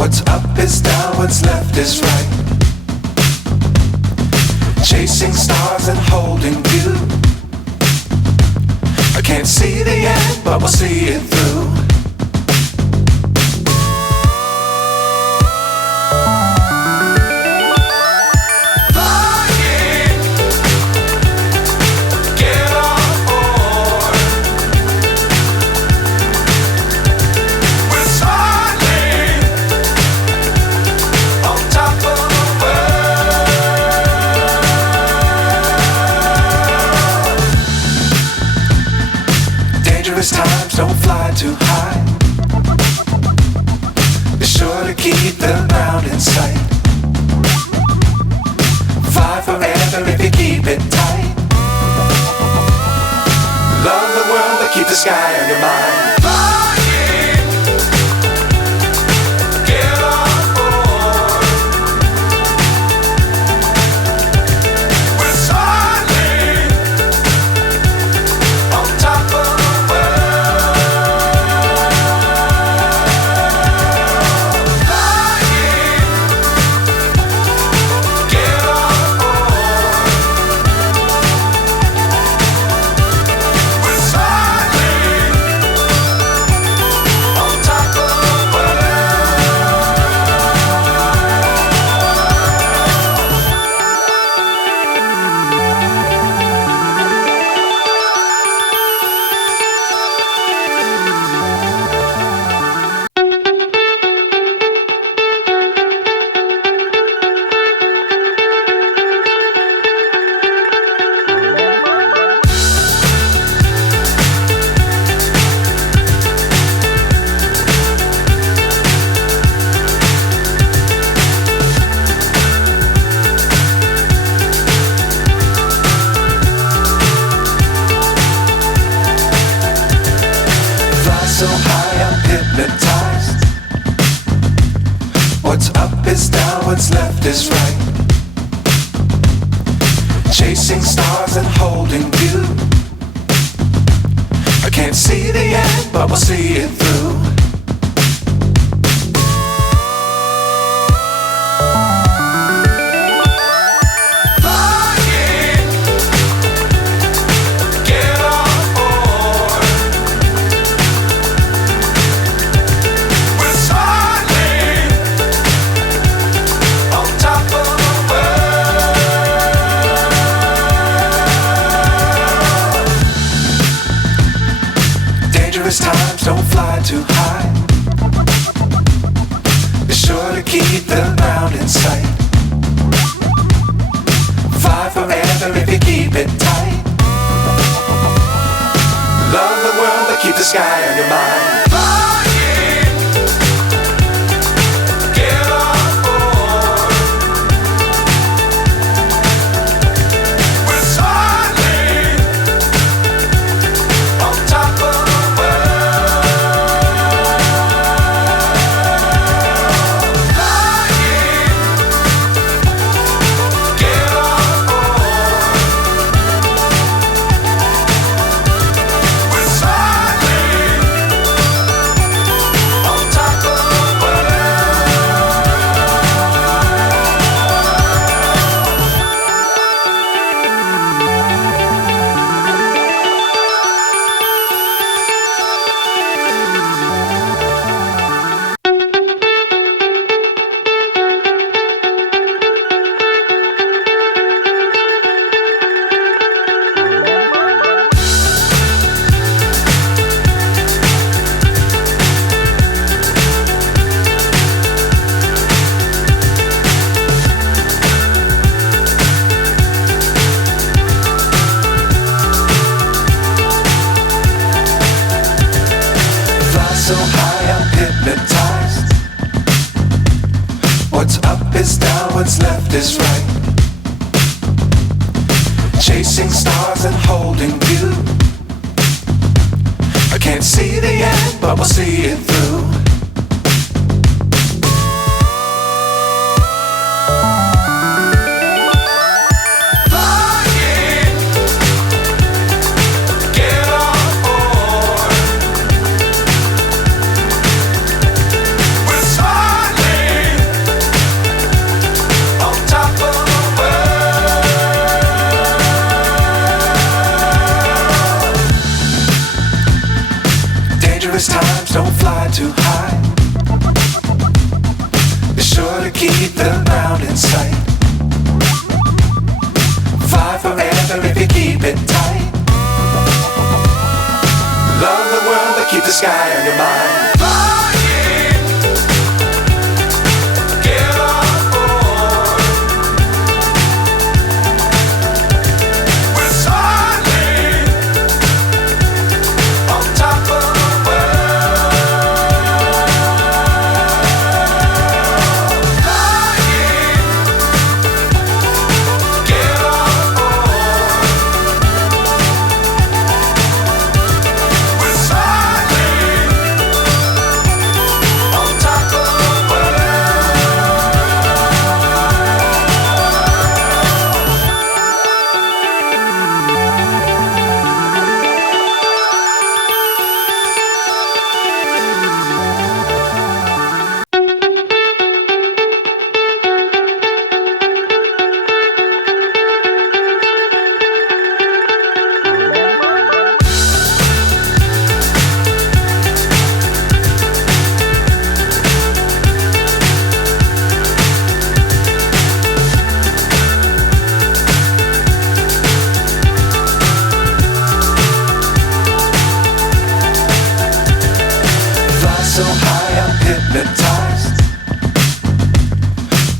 What's up is down, what's left is right. Chasing stars and holding you. I can't see the end, but we'll see it through. Times don't fly too high. Be sure to keep the ground in sight. Fly forever if you keep it tight. Love the world but keep the sky on your mind. So high I'm hypnotized. What's up is down, what's left is right. Chasing stars and holding you. I can't see the end, but we'll see it through. Times don't fly too high. Be sure to keep the ground in sight. Fly forever if you keep it tight. Love the world but keep the sky on your mind. So high I'm hypnotized. What's up is down, what's left is right. Chasing stars and holding you. I can't see the end, but we'll see it through. We're silent. too high. Be sure to keep the ground in sight. Fly forever if you keep it tight. Love the world but keep the sky on your mind. So high I'm hypnotized.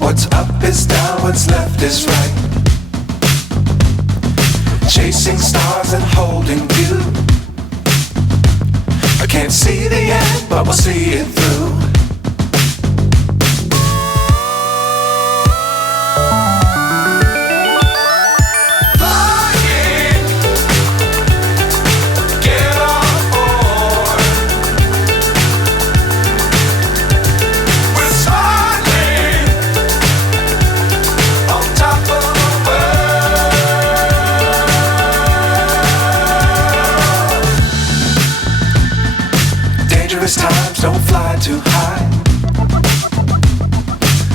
What's up is down, what's left is right. Chasing stars and holding you. I can't see the end, but we'll see it through. Times don't fly too high.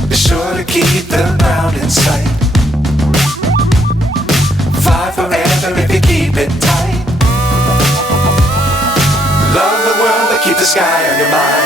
Be sure to keep the ground in sight. Fly forever if you keep it tight. Love the world but keep the sky on your mind.